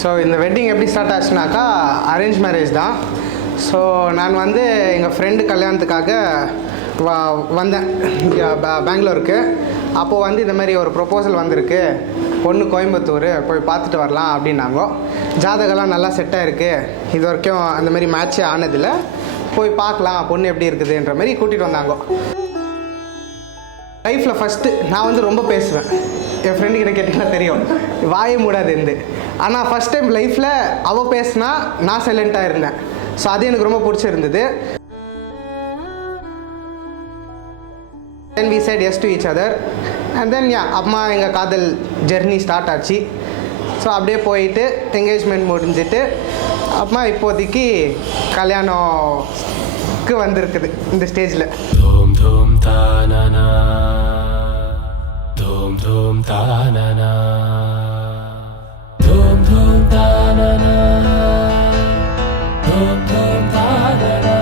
So இந்த wedding எப்படி start ஆச்சுனாக்கா arrange marriage தான். ஸோ நான் வந்து எங்கள் ஃப்ரெண்டு கல்யாணத்துக்காக வந்தேன் பெங்களூருக்கு. அப்போது வந்து இந்த மாதிரி ஒரு ப்ரொப்போசல் வந்திருக்கு, பொண்ணு கோயம்புத்தூர், போய் பார்த்துட்டு வரலாம் அப்படின்னாங்க. ஜாதகம்லாம் நல்லா செட்டாக இருக்குது, இது வரைக்கும் அந்த மாதிரி மேட்ச்சே ஆனதில்லை, போய் பார்க்கலாம் பொண்ணு எப்படி இருக்குதுன்ற மாதிரி கூட்டிகிட்டு வந்தாங்க. லைஃப்பில் ஃபஸ்ட்டு நான் வந்து ரொம்ப பேசுவேன், என் ஃப்ரெண்டுக்கிட்ட கேட்டிங்கன்னா தெரியும், வாயே மூடாது இருந்து. ஆனால் ஃபஸ்ட் டைம் லைஃப்பில் அவள் பேசினா நான் சைலண்ட்டாக இருந்தேன். ஸோ அது எனக்கு ரொம்ப பிடிச்சிருந்தது. Then we said yes to each other and then அம்மா எங்கள் காதல் ஜெர்னி ஸ்டார்ட் ஆச்சு. ஸோ அப்படியே போயிட்டு என்கேஜ்மெண்ட் முடிஞ்சிட்டு அம்மா இப்போதைக்கு கல்யாணம்க்கு வந்திருக்குது இந்த ஸ்டேஜில். தூம் தூம் தானனா தூம் தூம் தானனா தூம் தூம் தானனா தூம் தூம் தானனா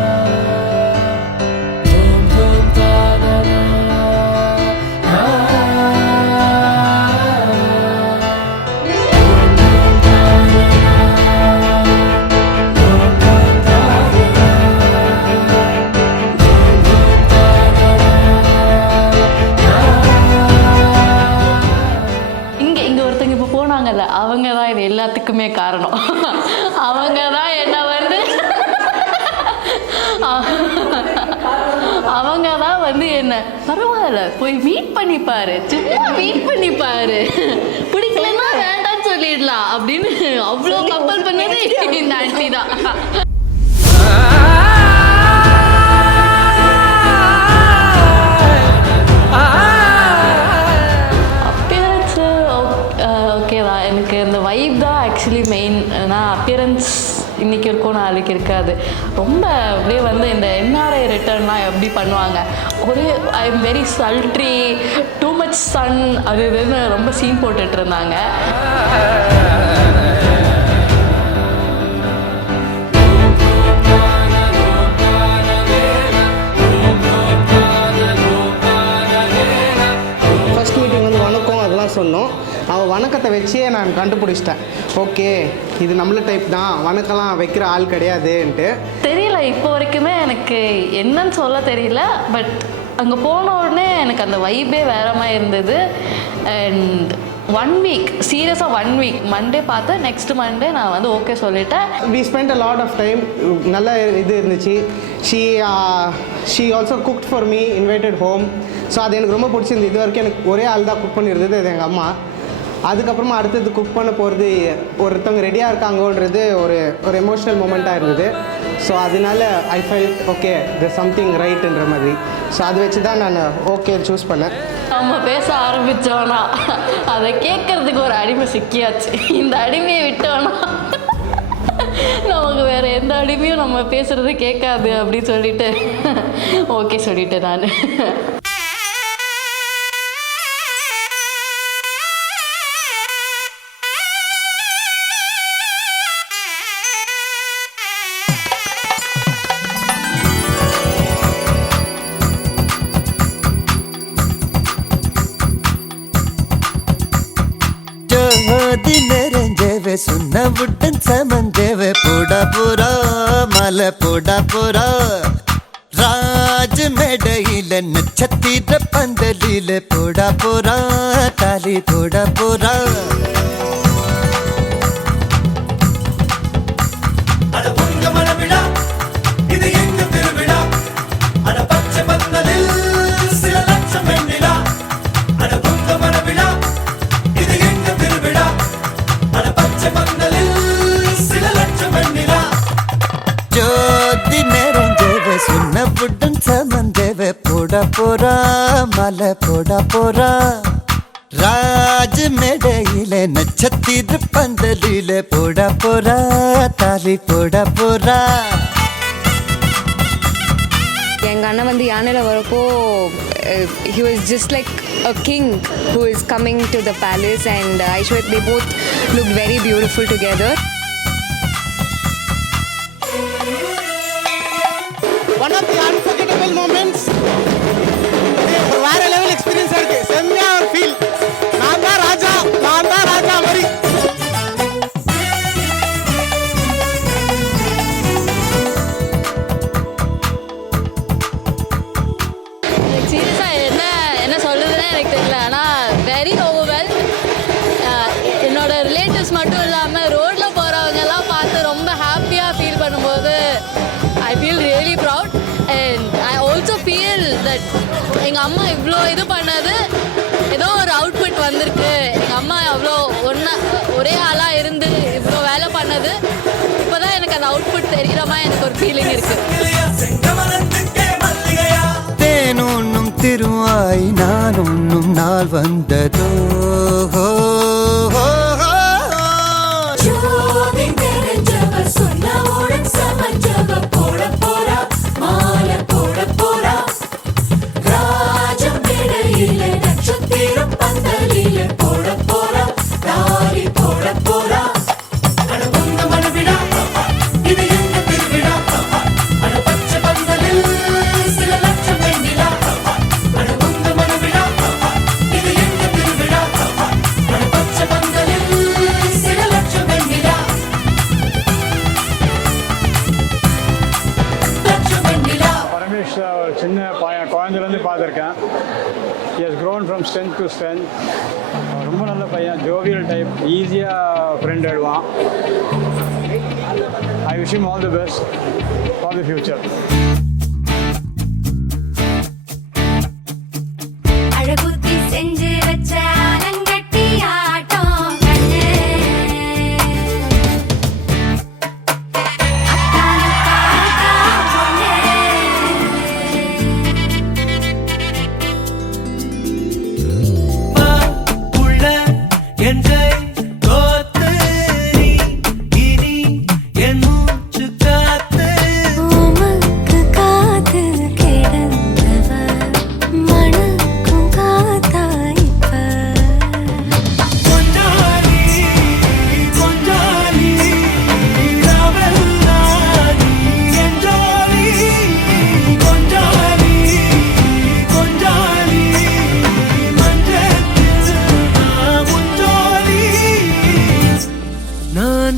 தூம் தூம் தானனா. அவங்க தான் இது எல்லாத்துக்குமே காரணம். அவங்க தான் என்ன வந்து அவங்க தான் வந்து என்ன பரவாயில்ல போய் மீட் பண்ணிப்பாரு, சும்மா மீட் பண்ணிப்பாரு, பிடிக்கலன்னா வேண்டாம்னு சொல்லிடலாம் அப்படின்னு அவ்வளோ கம்பல் பண்ணது இந்த ஆண்டி தான். எனக்கு இந்த வைப் தான் ஆக்சுவலி மெயின். நான் அப்பியரன்ஸ் இன்றைக்கி இருக்கும் நாளைக்கு இருக்காது. ரொம்ப அப்படியே வந்து இந்த என்ஆர்ஐ ரிட்டர்ன்லாம் எப்படி பண்ணுவாங்க, ஒரு I am very sultry, too much sun, அது இதுன்னு ரொம்ப சீன் போட்டுட்டு இருந்தாங்க. ஃபஸ்ட் மீட்டிங் வந்து வணக்கம் அதெல்லாம் சொன்னோம். அவள் வணக்கத்தை வச்சே நான் கண்டுபிடிச்சிட்டேன், ஓகே இது நம்மள டைப் தான், வணக்கம்லாம் வைக்கிற ஆள் கிடையாதுன்ட்டு. தெரியல இப்போ வரைக்குமே எனக்கு என்னன்னு சொல்ல தெரியல. பட் அங்கே போன உடனே எனக்கு அந்த வைப்பே வேற மாதிரி இருந்தது. அண்ட் 1 வீக் சீரியஸாக 1 வீக் மண்டே பார்த்தேன், நெக்ஸ்ட் மண்டே நான் வந்து ஓகே சொல்லிட்டேன். We spend a lot of time, நல்ல இது இருந்துச்சு. She also cooked for me, invited home. So அது எனக்கு ரொம்ப பிடிச்சிருந்தது. இது வரைக்கும் எனக்கு ஒரே ஆள் தான் குக் பண்ணியிருந்தது, அது எங்கள் அம்மா. அதுக்கப்புறமா அடுத்தது குக் பண்ண போகிறது ஒருத்தவங்க ரெடியாக இருக்காங்கன்றது ஒரு எமோஷ்னல் மூமெண்ட்டாக இருந்தது. ஸோ அதனால I felt okay the something ரைட்டுன்ற மாதிரி. ஸோ அதை வச்சு தான் நான் ஓகே சூஸ் பண்ணேன். நம்ம பேச ஆரம்பித்தோன்னா அதை கேட்கறதுக்கு ஒரு அடிமை சிக்கியாச்சு. இந்த அடிமையை விட்டோன்னா நமக்கு வேறு எந்த அடிமையும் நம்ம பேசுகிறது கேட்காது அப்படின்னு சொல்லிட்டு ஓகே சொல்லிட்டேன் நான். நிறைஞ்சவே சுண்ண விட்டன் சமஞ்சவே போடா போரா மலை போடா போரா ராஜ மேடையில நட்சத்திர பந்தலில போடா போரா தாலி போடா போரா. புட்டன் சமந்தேவ போடா போரா மலை போடா போரா ராஜ மேடையில நட்சத்திர பந்தலில போடா போரா தாலி போடா போரா. எங்கள் அண்ணன் வந்து யானையில் வரப்போ he was just like a king who is coming to the palace, and Aishwarya, they both looked very beautiful together. One of the unforgettable moments, வேற லெவல் எக்ஸ்பீரியன்ஸாக இருக்குது, செம்மையாக ஒரு ஃபீல். நான் தான் ராஜா மாதிரி. அம்மா இவ்வளோ இது பண்ணது ஏதோ ஒரு அவுட்புட் வந்திருக்கு. எங்கள் அம்மா அவ்வளோ ஒரே ஆளாக இருந்து இவ்வளோ வேலை பண்ணது இப்போ தான் எனக்கு அந்த அவுட்புட் தெரிகிற மாதிரி எனக்கு ஒரு ஃபீலிங் இருக்குது. தேனொன்னும் திருவாய் நான் ஒன்னும் நாள் வந்ததோ சின்ன குழந்தைலேருந்து பார்த்துருக்கேன். he has grown from strength to strength. ரொம்ப நல்ல பையன், ஜோவியல் டைப், ஈஸியாக ஃப்ரெண்ட் ஆயிடுவான். I wish him all the best for the future. அழகுத்தி செஞ்சு வச்ச அலங்கட்டி ஆட்டம்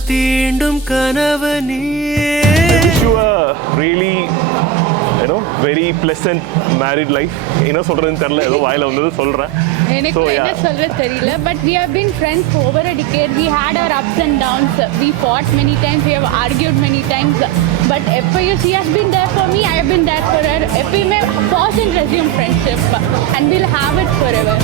தீண்டும் கனவு நீ. really very pleasant married life. என்ன சொல்றதுன்னு தெரியல, ஏதோ வாயில வந்தது சொல்றேன். எனக்கு என்ன சொல்றது தெரியல, but we have been friends for over a decade. We had our ups and downs. We fought many times, we have argued many times, but she has been there for me, I have been there for her. எப்பயுமே pause and resume friendship and we'll have it forever.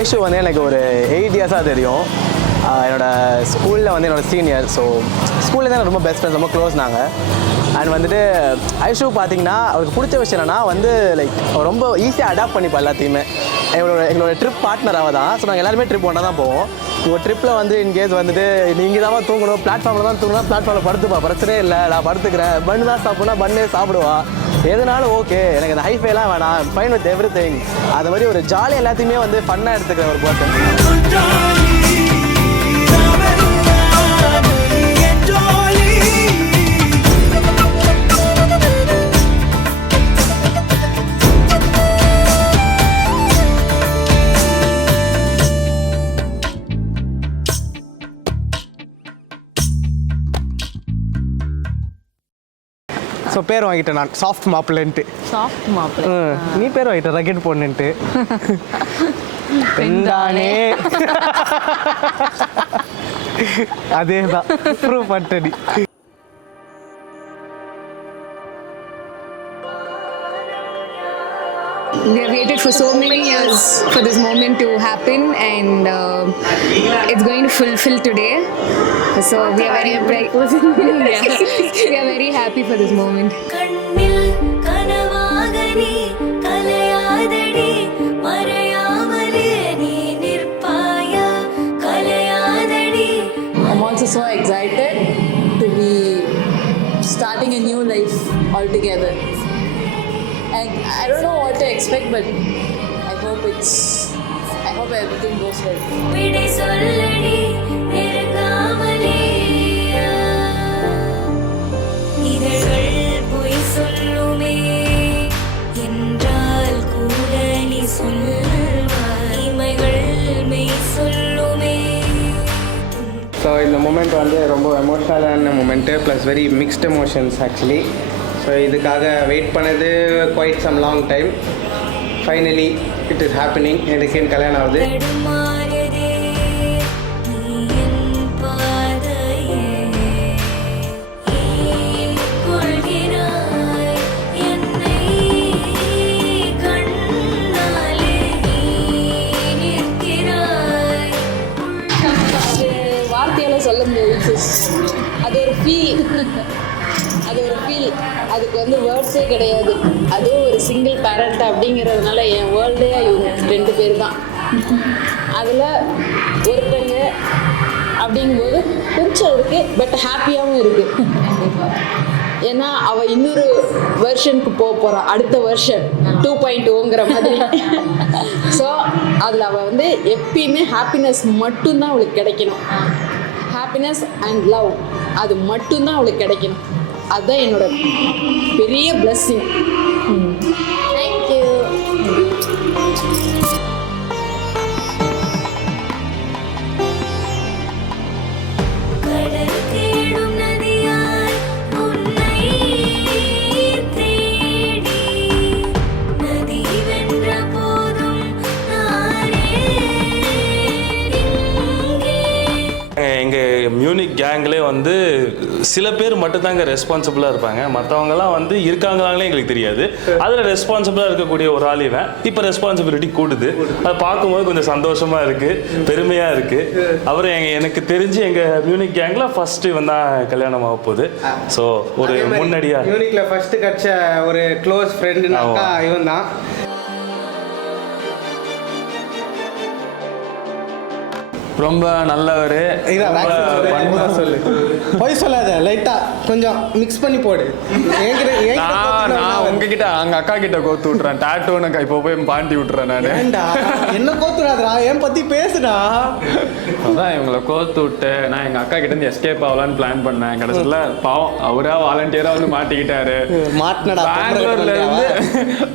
Aishu வந்து எனக்கு ஒரு 8 இயர்ஸாக தெரியும். என்னோட ஸ்கூலில் வந்து என்னோட சீனியர். ஸோ ஸ்கூலில் தான் ரொம்ப பெஸ்ட் ஃப்ரெண்ட்ஸ், ரொம்ப க்ளோஸ் நாங்கள். அண்ட் வந்துட்டு ஐஷு பார்த்தீங்கன்னா அவருக்கு பிடிச்ச விஷயம் என்னன்னா வந்து லைக் ரொம்ப ஈஸியாக அடாப்ட் பண்ணிப்பா எல்லாத்தையுமே. எங்களோட ட்ரிப் பார்ட்னர் அவள் தான். ஸோ நாங்கள் எல்லாருமே ட்ரிப் ஒன்றா தான் போவோம். ஒரு ட்ரிப்பில் வந்து இன்கேஸ் வந்துட்டு நீங்கள் தான் தூங்கணும், பிளாட்ஃபார்மில் தான் தூங்கணும், பிளாட்ஃபார்மில் படுத்துப்பா, பிரச்சனையே இல்லை, நான் படுத்துக்கிறேன், பன்னு தான் சாப்பிட்னா பன்னே சாப்பிடுவா, எதுனாலும் ஓகே, எனக்கு அந்த ஹைஃபைலாம் வேணாம், ஃபைன் வித் எவ்ரி திங். அது மாதிரி ஒரு ஜாலி எல்லாத்தையுமே வந்து ஃபன்னாக எடுத்துக்கிறேன் ஒரு பர்சன். ஸோ பேர் வாங்கிட்டேன் நான், சாஃப்ட் மாப்பிள்ளைன்ட்டு. சாஃப்ட் மாப்பிள்ளை. நீ பேர் வாங்கிட்ட ரக்கெட் பொண்ணுன்ட்டு. பெண்தானே அதே தான் prove பண்ணிட்டடி. We have waited for so many years for this moment to happen, and it's going to fulfill today. So we are very we are very happy for this moment. கண்ணில் கனவாகனி கலையாதடி மறையாமலே நீ நிற்பாயா கலையாதடி. I'm also so excited to be starting a new life altogether. And I don't know what to expect, but I hope everything goes well. விடை சொல்லடி நெருங்காமலே இதழ்கள் பொய் சொல்லுமே என்றால் கூட நீ சொல்வாய் இமைகள் மெய் சொல்லுமே. ஸோ ஸோ இந்த மூமெண்ட் வந்து ரொம்ப எமோஷ்னலான moment plus very mixed emotions actually. So இதுக்காக வெயிட் பண்ணது quite some long time. Finally it is happening. எனக்கு என் கல்யாணம் ஆகுது. தடுமாறுதே நீ என் பாதையே ஏன் கொள்கிறாய் என்னை கண்ணாலே நீ நிற்கிறாய் அது வார்த்தையால் சொல்ல முடியாது. அது ஒரு ஃபீல். அதுக்கு வந்து வேர்ட்ஸே கிடையாது. அதுவும் ஒரு சிங்கிள் பேரண்ட் அப்படிங்கிறதுனால என் வேர்ல்டே இவங்க 2 பேர் தான். அதில் ஒருத்தங்க அப்படிங்கும்போது கொஞ்சம் இருக்குது, பட் ஹாப்பியாகவும் இருக்குது. ஏன்னா அவள் இன்னொரு வெர்ஷனுக்கு போகிறா, அடுத்த வெர்ஷன் 2.0ங்கிற மாதிரி. ஸோ அதில் அவள் வந்து எப்பயுமே ஹாப்பினஸ் மட்டும்தான் அவளுக்கு கிடைக்கணும். ஹாப்பினஸ் அண்ட் லவ் அது மட்டும்தான் அவளுக்கு கிடைக்கணும். அதுதான் என்னோட பெரிய பிளெஸ்ஸிங். தேங்க்யூ. கடல் தேடும் நதியாய் உன்னை தேடி நதி வென்ற போதும் நானே இங்கே. எங்கள் மியூனிக் கேங்லேயே வந்து சில பேர் மட்டும்தாங்க ரெஸ்பான்சிபிளாக இருப்பாங்க. மற்றவங்கலாம் வந்து இருக்காங்களாங்களே எங்களுக்கு தெரியாது. அதில் ரெஸ்பான்சிபிளாக இருக்கக்கூடிய ஒரு ஆள் இவன். இப்போ ரெஸ்பான்சிபிலிட்டி கூடுது. அதை பார்க்கும்போது கொஞ்சம் சந்தோஷமாக இருக்குது, பெருமையாக இருக்குது. அப்புறம் எனக்கு தெரிஞ்சு எங்கள் மியூனிக் கேங்கில் ஃபஸ்ட்டு இவன் தான் கல்யாணம் ஆக போகுது. ஸோ ஒரு முன்னாடியாக மியூனிக்கில் ஃபஸ்ட்டு கிடச்ச ஒரு க்ளோஸ் ஃப்ரெண்டுனாக்கா இவன் தான். ரொம்ப நல்லவர். சொல்லு, போய் சொல்லாத, லைட்டாக கொஞ்சம் மிக்ஸ் பண்ணி போடு. நான் உங்ககிட்ட அங்கே அக்கா கிட்ட கோத்து விட்றேன். டாட்டூன்னு இப்போ போய் பாண்டி விட்டுறேன் நான். என்ன கோத்துறாதா, என் பற்றி பேசுடா. அதான் இவங்களை கோத்து விட்டு நான் எங்கள் அக்கா கிட்ட இருந்து எஸ்கேப் ஆகலான்னு பிளான் பண்ணேன். கடைசியில் பாவம் அவரா வாலண்டியராக வந்து மாட்டிக்கிட்டாரு. மாட்டினடா.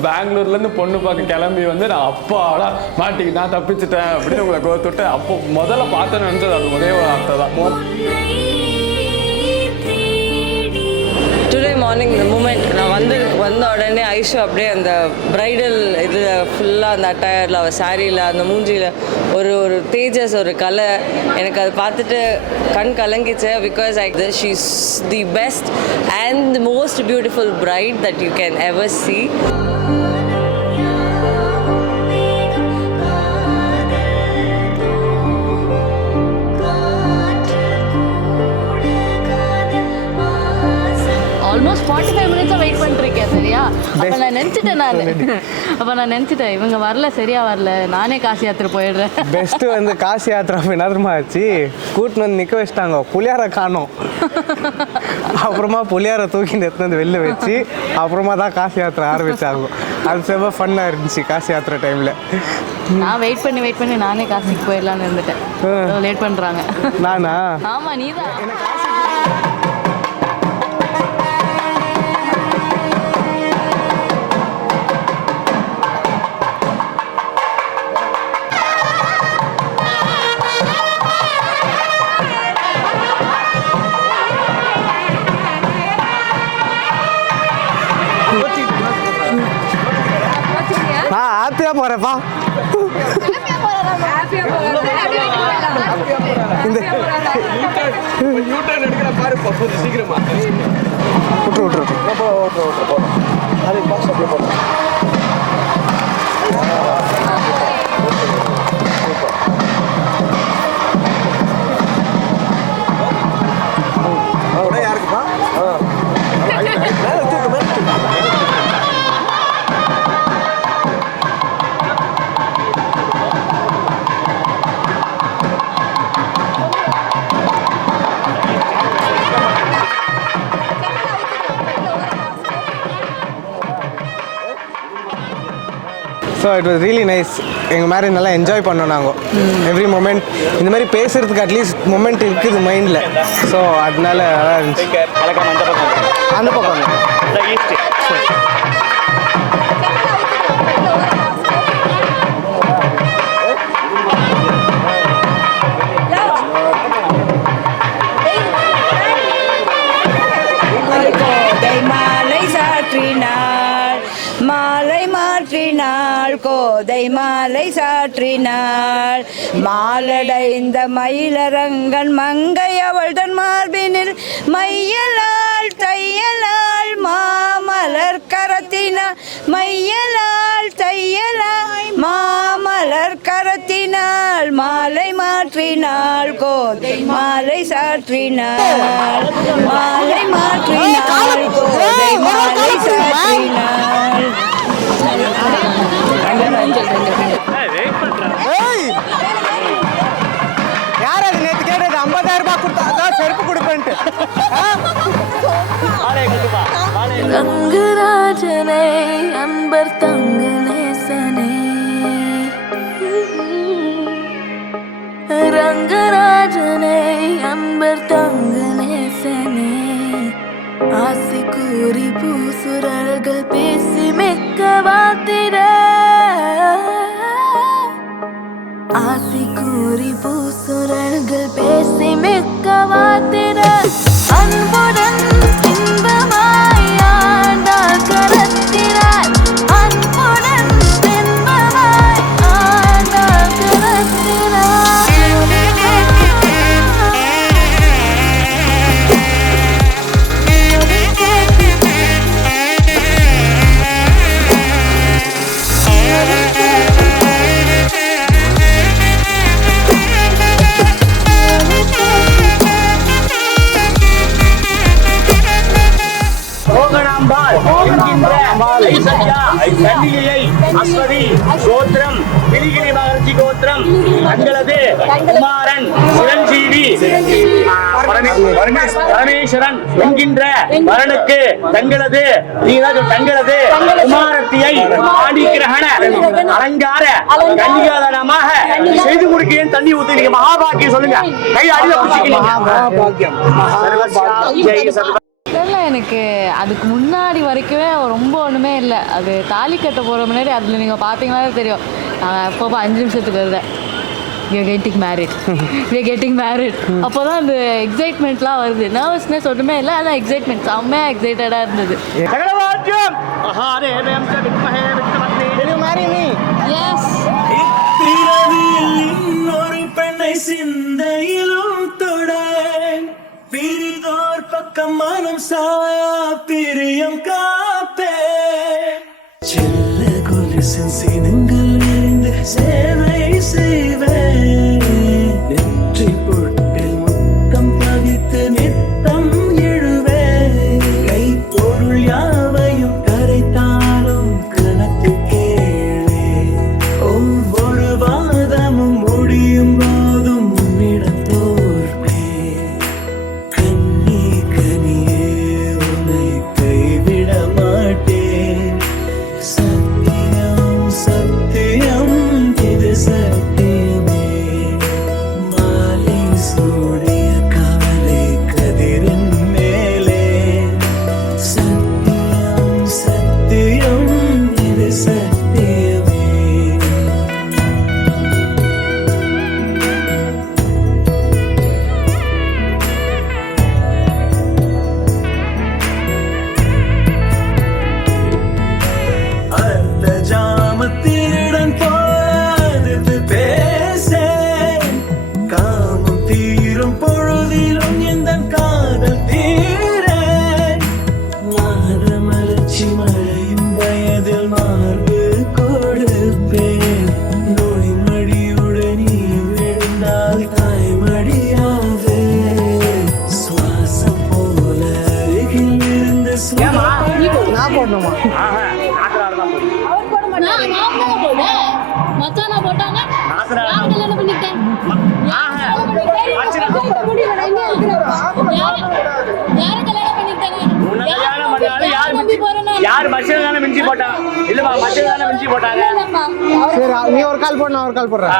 பெங்களூர்லேருந்து பொண்ணு பார்க்க கிளம்பி வந்து நான் அப்பாடா நான் தப்பிச்சிட்டேன் அப்படின்னு உங்களை கோத்து விட்டு அப்போ முதல்ல பார்த்தேன்னு நினச்சது அது ஒரே ஒரு வார்த்தை தான். டுடே மார்னிங் இந்த மூமெண்ட் நான் வந்த உடனே ஐஷு அப்படியே அந்த ப்ரைடல் இதில் ஃபுல்லாக அந்த அட்டையரில் அவள் சாரியில் அந்த மூஞ்சியில் ஒரு தேஜஸ் ஒரு கலர் எனக்கு அதை பார்த்துட்டு கண் கலங்கிச்சு. Because she's the best and the most beautiful bride that you can ever see. Almost 45 மினிட்ஸாக வெயிட் பண்ணிருக்கேன். சரியா? அப்போ நான் நினச்சிட்டேன் இவங்க வரல, சரியா வரல, நானே காசி யாத்திரை போயிடுறேன். பெஸ்ட்டு வந்து காசி யாத்திரை என்னதுமா ஆச்சு, கூட்டின்னு வந்து நிற்க வச்சிட்டாங்க. புளியாரை காணோம். அப்புறமா புளியாரை தூக்கிட்டு எடுத்து வந்து வெளில வச்சு அப்புறமா தான் காசி யாத்திரை ஆரம்பிச்சாங்க. அது செம்ம ஃபன்னாக இருந்துச்சு காசி யாத்திரை டைமில். நான் வெயிட் பண்ணி நானே காசிக்கு போயிடலான்னு இருந்துட்டேன். லேட் பண்ணுறாங்க. நானா? ஆமாம், நீ தான். ஹாப்பியாக போகிறேப்பா. இந்த சீக்கிரமா விட்டுரு அது பாக்ஸ் அப்படியே போடுறேன். யாருக்குப்பா? So it was really nice. எங்கள் மேரேஜ் நல்லா என்ஜாய் பண்ணோம் நாங்கள். எவ்ரி மொமெண்ட் இந்த மாதிரி பேசுகிறதுக்கு அட்லீஸ்ட் மொமெண்ட் இருக்குது மைண்டில். ஸோ அதனால நல்லா இருந்துச்சு. அந்த பக்கம் மாற்றினாள் மாலடைந்த மயிலரங்கன் மங்கை அவள் தன் மார்பினில் மையலாள் தையலாள் மாமலர் கரத்தினாள் மையலாள் தையலாள் மாமலர் கரத்தினாள் மாலை மாற்றினாள் கோதை மாலை சாற்றினாள் மாலை மாற்றினாள் கோதை மாலை சாற்றினாள். யார் அது நேற்று கேட்டது 50,000 ரூபாய் கொடுத்தா அதான் செருப்பு கொடுப்பேன்ட்டு ரங்கராஜனே அன்பர் தங்கநேசனே ரங்கராஜனே அன்பர் தங்கநேசனே ஆசை கூறி பூசுரர்கள் பேசி மெக்க வாத்திர ஆசை கூறி பூசுரர்கள் பேசி மெக்க வாத்திர அன்புடன் இன்பமாய் ஆண்டாள் கரத்தினார் அன்புடன் இன்பமாய் ஆண்டாள் கரத்தினார். கன்னிகையை அஸ்வதி கோத்திரம் பிலிகிரி மகர்ஜி கோத்திரம் தங்களது குமாரன் சிரஞ்சீவி பரமேஸ்வரன் என்கின்ற வரனுக்கு தங்களது தங்களது குமாரத்தியை ஆடிக்கிரகண அலங்கார கன்னிகாதானமாக செய்து முடிக்கிறேன். தண்ணி ஊத்தி நீங்க மகாபாக்கியம் சொல்லுங்க. கை அடியில பிடிச்சிக்கிறீங்க. இல்லை எனக்கு அதுக்கு முன்னாடி வரைக்குமே ரொம்ப ஒன்றுமே இல்லை. அது தாலி கட்ட போகிற முன்னாடி அதில் நீங்கள் பார்த்தீங்கன்னாலே தெரியும். நான் அப்போ 5 நிமிஷத்துக்கு வருதேன் we are getting married அப்போ தான் அந்த எக்ஸைட்மெண்ட்லாம் வருது. நர்வஸ்னஸ் ஒன்றுமே இல்லை, ஆனால் எக்ஸைட்மெண்ட் செம்மையாக எக்ஸைட்டடாக இருந்தது. இன்னொரு பெண்ணை சிந்தையிலும் தொட பிரிதோர் பக்கம் மனம் சாயா பிரியம் காப்பே செல்ல கொலுசின் சினங்கள் நிறைந்து சேவை செய்வேன் நெற்றி பொட்டில் முத்தம் பதித்து நித்தம் எழுவேன் கை பொருள் யாவையும் கரைத்தாலும் கணக்கு கேளே ஒவ்வொரு வாதமும் முடியும் போதும் உன்னிடம் தோற்பே கண்ணி கனியே உன்னை கைவிட மாட்டேன் சத்தியம் சத்தியம் இது சத்தியமே மாலை சூடிய காலை கதிரின் மேலே சத்தியம் சத்தியம் இது சத்தியமே. அந்த ஜாமத்திடன் போது பேச காமம் தீரும் பொழுதிலும் எந்த காதல் தீர மாதமலர்ச்சி மழையும் வயதில் மார்பு கொடுப்பேன் நோய் மடியுடன் நீ விழுந்தால் தாய்மடியாவே சுவாசம் போல அருகில் இருந்து நான் போடணுமா? யார் மச்சல் தானே மிஞ்சி போட்டாங்க? இல்லமா மச்சல் தானே மிஞ்சி போட்டாங்க. சரி நீ ஒரு கால் போடு, நான் ஒரு கால் போடுறேன்.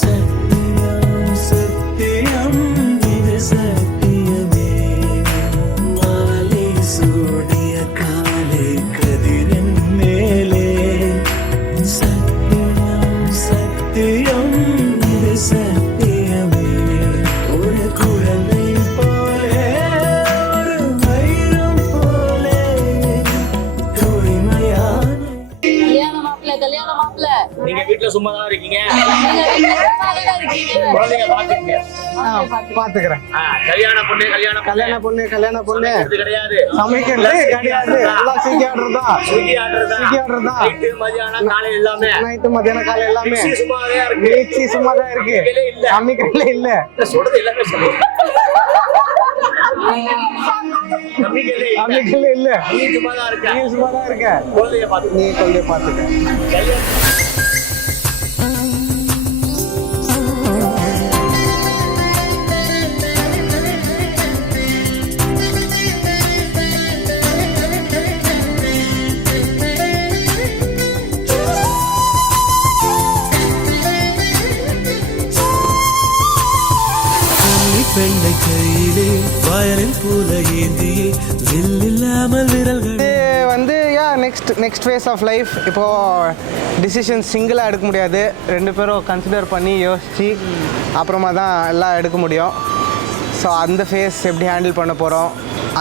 சத்தியம் சத்தியம் இது சத்தியமே மாலை சூடிய காலை கதிரின் மேலே சத்தியம் சத்தியம் இது சத்தியமே ஒரு குழந்தை போலே ஒரு வைரம் போலே தூய்மையாக கல்யாண மாப்பிள்ள. நீங்க வீட்டுல சும்மா தான் இருக்கீங்க, நீங்க வீட்டுல சும்மாதானே இருக்கீங்க. குழந்தைங்க பாத்துக்கீங்க. பாத்துக்கிறேன். கல்யாண பொண்ணு கல்யாண பொண்ணு கிடையாது, சமைக்கிறது கிடையாது, எல்லாம் ஸ்விக்கி ஆர்டர் தான். ஸ்விக்கி ஆர்டர் தான். நைட்டு மதியானம் காலை எல்லாமே, நைட்டு மத்தியானம் காலை எல்லாமே மிக்ஸி சும்மாவே இருக்கு, மிக்ஸி சும்மா தான் இருக்கு, சமைக்கிறதுல இல்ல. சொல்றது எல்லாமே சொல்லுங்க. சமைக்கிறதுல இல்ல, நீ சும்மா தான் இருக்க, நீ சும்மா தான் இருக்க, குழந்தைய பாத்து நீ குழந்தைய பாத்துக்க. பெண்ணை கையிலே வயலின் போல ஏந்தியே வில்லாமல் விரல்கள் வந்து நெக்ஸ்ட் ஃபேஸ் ஆஃப் லைஃப். இப்போது டிசிஷன் சிங்கிளாக எடுக்க முடியாது, 2 பேரும் கன்சிடர் பண்ணி யோசித்து அப்புறமா தான் எல்லாம் எடுக்க முடியும். ஸோ அந்த ஃபேஸ் எப்படி ஹேண்டில் பண்ண போகிறோம்,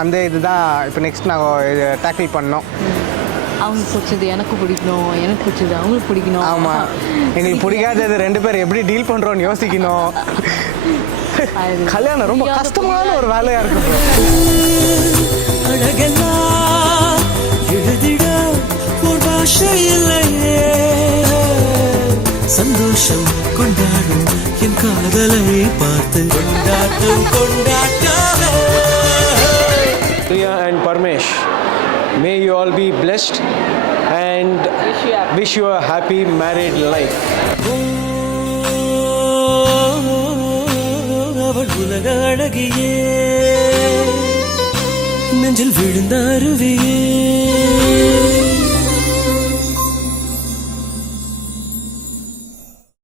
அந்த இதுதான் இப்போ நெக்ஸ்ட் நாங்கள் டேக்கிள் பண்ணோம். அவங்க பிடிச்சது எனக்கு பிடிக்கணும், எனக்கு பிடிச்சது அவங்களுக்கு பிடிக்கணும். ஆமாம், எங்களுக்கு பிடிக்காதது 2 பேர் எப்படி டீல் பண்ணுறோன்னு யோசிக்கணும். கல்யாணம் ரொம்ப கஷ்டமான ஒரு வேலையாக இருக்கும். அழகெல்லாம் எழுதிட ஒரு பாஷை இல்லையே, சந்தோஷம் கொண்டாடும் என் காதலை பார்த்து கொண்டாட்டம் கொண்டாட்டாலே. Priya and Parmesh, may you all be blessed and wish you a happy married life. அவள் உலக அழகியே, நெஞ்சில் விழுந்த அருவியே.